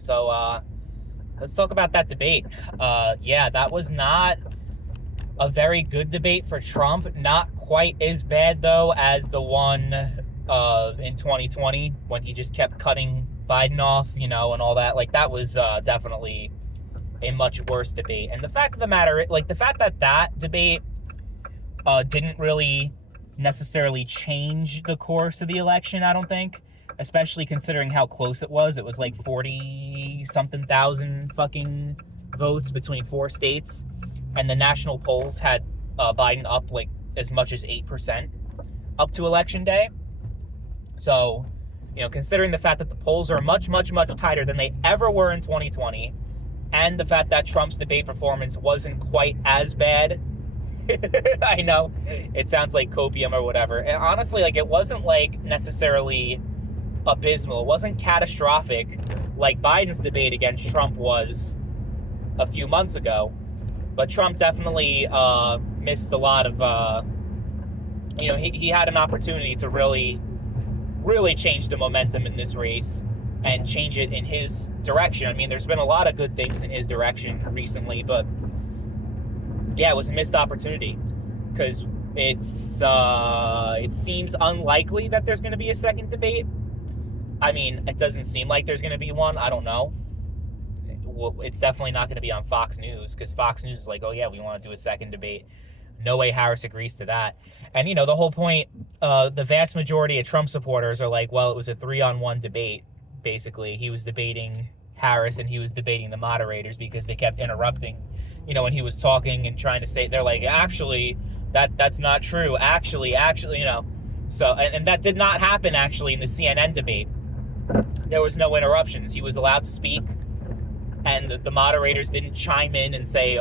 So let's talk about that debate. Yeah, that was not a very good debate for Trump. Not quite as bad, though, as the one in 2020 when he just kept cutting Biden off, and all that. Like, that was definitely a much worse debate. And the fact of the matter, the fact that that debate didn't really necessarily change the course of the election, I don't think. Especially considering how close it was. It was like 40-something thousand fucking votes between 4 states. And the national polls had Biden up like as much as 8% up to election day. So, considering the fact that the polls are much, much, much tighter than they ever were in 2020, and the fact that Trump's debate performance wasn't quite as bad. I know it sounds like copium or whatever. And honestly, it wasn't necessarily abysmal. It wasn't catastrophic like Biden's debate against Trump was a few months ago. But Trump definitely missed a lot of, he had an opportunity to really, really change the momentum in this race and change it in his direction. I mean, there's been a lot of good things in his direction recently, but yeah, it was a missed opportunity because it seems unlikely that there's going to be a second debate. I mean, it doesn't seem like there's going to be one. I don't know. Well, it's definitely not going to be on Fox News because Fox News is like, oh yeah, we want to do a second debate. No way Harris agrees to that. And, the whole point, the vast majority of Trump supporters are like, well, it was a 3-on-1 debate, basically. He was debating Harris and he was debating the moderators because they kept interrupting, when he was talking and trying to say, they're like, actually, that's not true. Actually, So, and that did not happen, actually, in the CNN debate. There was no interruptions. He was allowed to speak, and the moderators didn't chime in and say,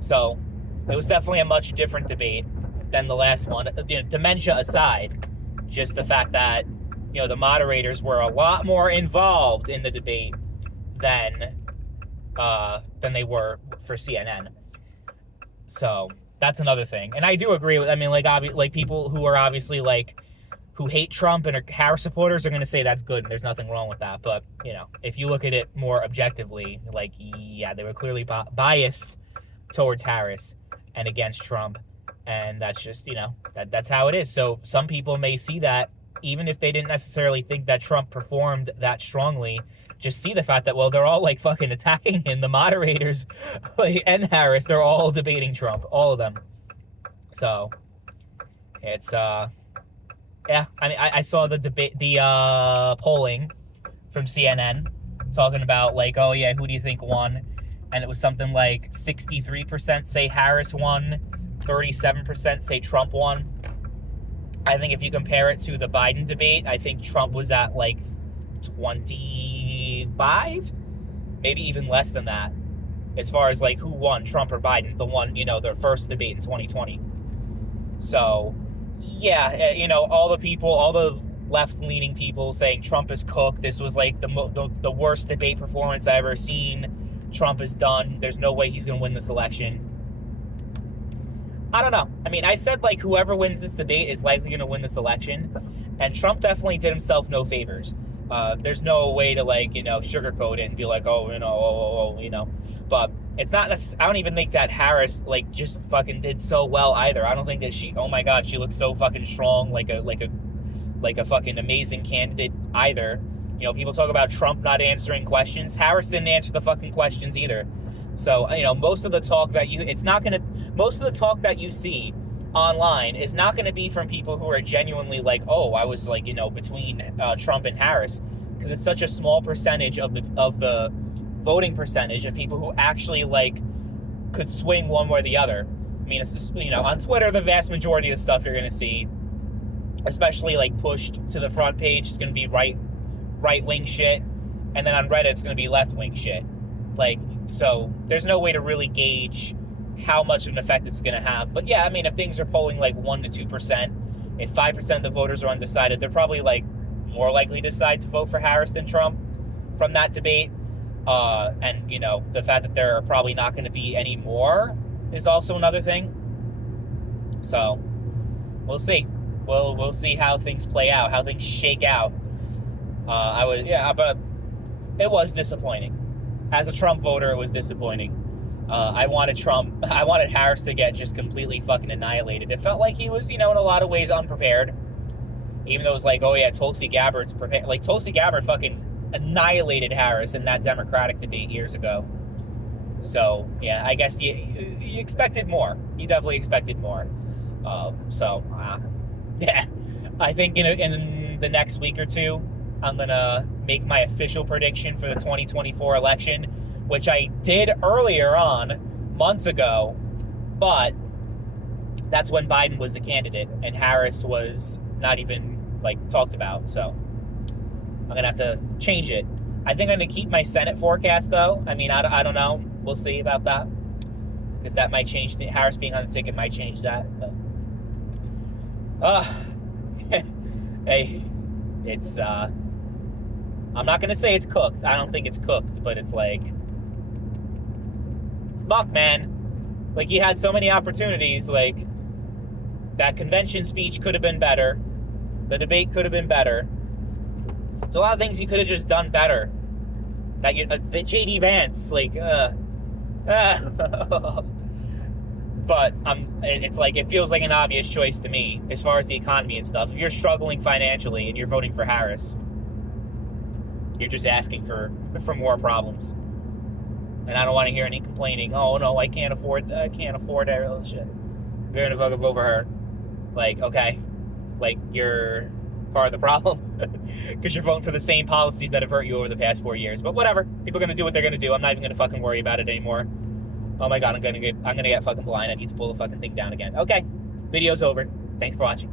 So, it was definitely a much different debate than the last one. Dementia aside, just the fact that, the moderators were a lot more involved in the debate than they were for CNN. So that's another thing. And I do agree with, people who are obviously who hate Trump and are Harris supporters are going to say that's good and there's nothing wrong with that. But, if you look at it more objectively, yeah, they were clearly biased towards Harris and against Trump. And that's just, that's how it is. So some people may see that even if they didn't necessarily think that Trump performed that strongly, just see the fact that, well, they're all fucking attacking him. The moderators and Harris, they're all debating Trump, all of them. So it's, yeah, I saw the debate, the polling from CNN talking about oh yeah, who do you think won? And it was something like 63% say Harris won, 37% say Trump won. I think if you compare it to the Biden debate, I think Trump was at 25, maybe even less than that, as far as who won, Trump or Biden, the one, their first debate in 2020. So, yeah, all the left-leaning people saying Trump is cooked. This was the worst debate performance I ever seen. Trump is done. There's no way he's going to win this election. I don't know. I mean, I said whoever wins this debate is likely going to win this election, and Trump definitely did himself no favors. There's no way to sugarcoat it and be but it's not I don't even think that Harris just fucking did so well either. I don't think that she, oh my god, she looks so fucking strong, like a fucking amazing candidate either. People talk about Trump not answering questions. Harris didn't answer the fucking questions either. So, most of the talk that you see online is not going to be from people who are genuinely oh, I was between Trump and Harris, because it's such a small percentage of the voting percentage of people who actually could swing one way or the other. I mean, it's just, on Twitter, the vast majority of the stuff you're going to see, especially pushed to the front page, is going to be right-wing shit, and then on Reddit it's going to be left-wing shit. So there's no way to really gauge how much of an effect it's going to have. But yeah, I mean, if things are polling 1% to 2%, if 5% of the voters are undecided, they're probably more likely to decide to vote for Harris than Trump from that debate. And the fact that there are probably not going to be any more is also another thing. So we'll see. We'll see how things play out, how things shake out. But it was disappointing. As a Trump voter, it was disappointing. I wanted Harris to get just completely fucking annihilated. It felt like he was, in a lot of ways unprepared. Even though it was like, oh yeah, Tulsi Gabbard's prepared. Like, Tulsi Gabbard fucking annihilated Harris in that Democratic debate years ago. So, yeah, I guess you expected more. You definitely expected more. Yeah. I think in the next week or two, I'm going to make my official prediction for the 2024 election, which I did earlier on, months ago, but that's when Biden was the candidate, and Harris was not even, talked about, so I'm going to have to change it. I think I'm going to keep my Senate forecast, though. I mean, I don't know. We'll see about that, because that might change. Harris being on the ticket might change that, but... hey, it's, I'm not going to say it's cooked. I don't think it's cooked, but it's like... Fuck, man. Like, you had so many opportunities, like... That convention speech could have been better. The debate could have been better. There's a lot of things you could have just done better. That the J.D. Vance, like, But it's like, it feels like an obvious choice to me as far as the economy and stuff. If you're struggling financially and you're voting for Harris, you're just asking for more problems. And I don't want to hear any complaining. Oh no, I can't afford that shit. You're gonna fucking vote for her. Like, okay, like, you're part of the problem because you're voting for the same policies that have hurt you over the past 4 years. But whatever, people are gonna do what they're gonna do. I'm not even gonna fucking worry about it anymore. Oh my god, I'm gonna get fucking blind. I need to pull the fucking thing down again. Okay, video's over. Thanks for watching.